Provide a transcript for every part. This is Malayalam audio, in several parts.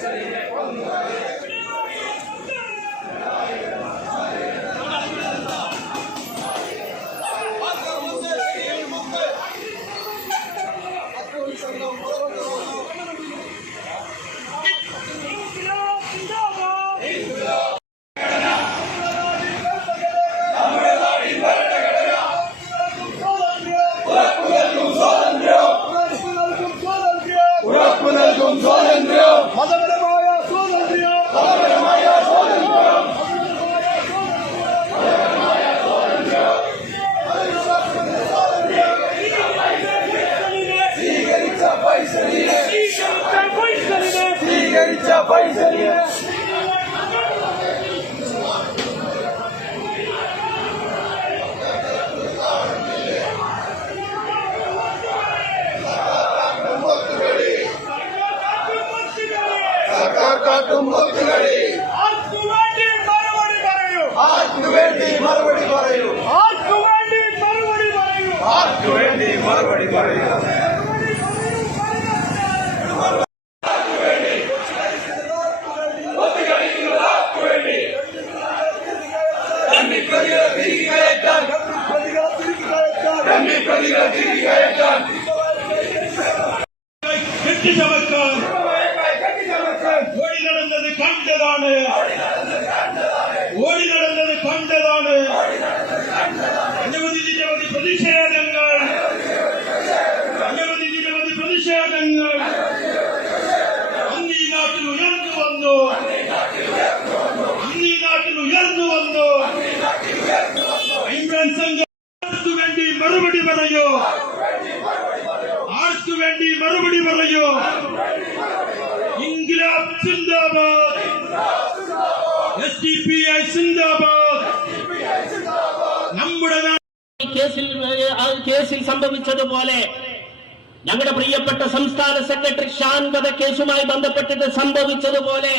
Gracias. Сигарица, бойся, Сигарица, бойся, Viva, viva. സിന്ദാബാദ്. സിന്ദാബാദ്. കേസിൽ കേസിൽ സംഭവിച്ചതുപോലെ ഞങ്ങളുടെ പ്രിയപ്പെട്ട സംസ്ഥാന സെക്രട്ടറി ശാന്തത കേസുമായി ബന്ധപ്പെട്ടിട്ട് സംഭവിച്ചതുപോലെ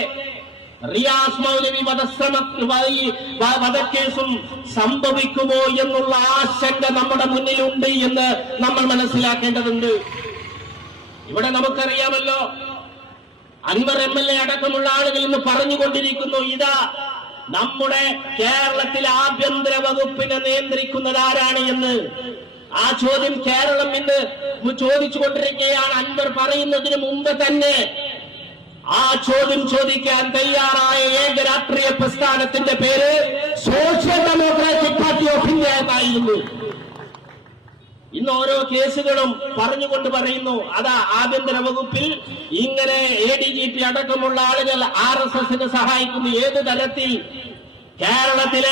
റിയാസ് മൗലവി വധശ്രമ വധക്കേസും സംഭവിക്കുമോ എന്നുള്ള ആശങ്ക നമ്മുടെ മുന്നിലുണ്ട് എന്ന് നമ്മൾ മനസ്സിലാക്കേണ്ടതുണ്ട്. ഇവിടെ നമുക്കറിയാമല്ലോ അൻവർ എം എൽ എ അടക്കമുള്ള ആളുകൾ ഇന്ന് പറഞ്ഞുകൊണ്ടിരിക്കുന്നു ഇതാ നമ്മുടെ കേരളത്തിലെ ആഭ്യന്തര വകുപ്പിനെ നിയന്ത്രിക്കുന്നത് ആരാണ് എന്ന്? ആ ചോദ്യം കേരളം ഇന്ന് ചോദിച്ചുകൊണ്ടിരിക്കുകയാണ്. അൻവർ പറയുന്നതിന് മുമ്പ് തന്നെ ആ ചോദ്യം ചോദിക്കാൻ തയ്യാറായ ഏക രാഷ്ട്രീയ പ്രസ്ഥാനത്തിന്റെ പേര് social democratic party of India എന്നായിരുന്നു. ഇന്ന് ഓരോ കേസുകളും പറഞ്ഞുകൊണ്ട് പറയുന്നു. അതാ ആഭ്യന്തര വകുപ്പിൽ ഇങ്ങനെ എ ഡി ജി പി അടക്കമുള്ള ആളുകൾ ആർ എസ് എസിന് സഹായിക്കുന്നു ഏത് തരത്തിൽ? കേരളത്തിൽ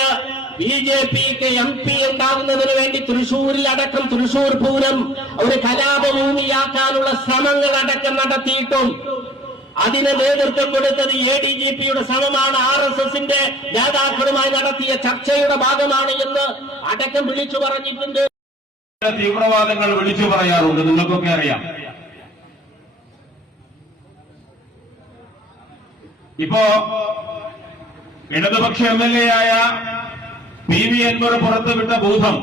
ബി ജെ പിക്ക് എം പി ഉണ്ടാകുന്നതിന് വേണ്ടി തൃശൂരിൽ അടക്കം തൃശൂർ പൂരം ഒരു കലാപഭൂമിയാക്കാനുള്ള ശ്രമങ്ങൾ അടക്കം നടത്തിയിട്ടും അതിന് നേതൃത്വം കൊടുത്തത് എ ഡി ജി പിയുടെ ശ്രമമാണ് ആർ എസ് എസിന്റെ നേതാക്കളുമായി നടത്തിയ ചർച്ചയുടെ ഭാഗമാണ് എന്ന് അടക്കം വിളിച്ചു പറഞ്ഞിട്ടുണ്ട്. തീവ്രവാദങ്ങൾ വിളിച്ചു പറയാറുണ്ട്. നിങ്ങൾക്കൊക്കെ അറിയാം. ഇപ്പോ ഇടതുപക്ഷ എം എൽ എ ആയ പി വി അൻവർ പുറത്തുവിട്ട ഭൂതം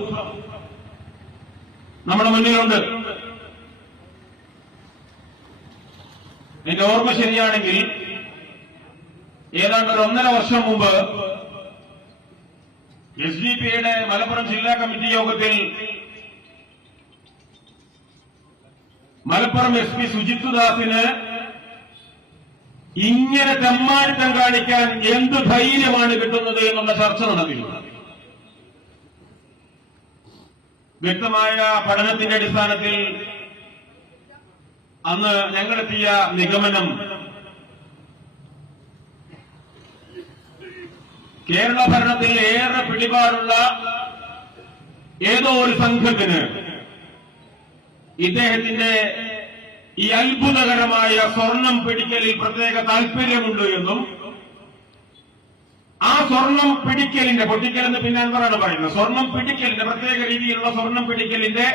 നമ്മുടെ മുന്നിലുണ്ട്. എന്റെ ഓർമ്മ ശരിയാണെങ്കിൽ ഏതാണ്ട് ഒരു ഒന്നര വർഷം മുമ്പ് എസ് ഡി പിയുടെ മലപ്പുറം ജില്ലാ കമ്മിറ്റി യോഗത്തിൽ മലപ്പുറം എസ് പി സുജിത് ഇങ്ങനെ തെമ്മാടിത്തം കാണിക്കാൻ എന്ത് ധൈര്യമാണ് കിട്ടുന്നത് എന്നുള്ള ചർച്ച നടന്നിരുന്നു. വ്യക്തമായ പഠനത്തിന്റെ അടിസ്ഥാനത്തിൽ അന്ന് ഞങ്ങളെത്തിയ നിഗമനം കേരള ഭരണത്തിൽ ഏറെ പിടിപാടുള്ള ഏതോ ഒരു സംഘത്തിന് ഇദ്ദേഹത്തിന്റെ ഈ അത്ഭുതകരമായ സ്വർണം പിടിക്കലിൽ പ്രത്യേക താല്പര്യമുണ്ട് എന്നും ആ സ്വർണം പിടിക്കലിന്റെ പൊട്ടിക്കലെന്ന് പിന്നെ എന്താണ് പറയുന്നത് സ്വർണം പിടിക്കലിന്റെ പ്രത്യേക രീതിയിലുള്ള സ്വർണം പിടിക്കലിന്റെ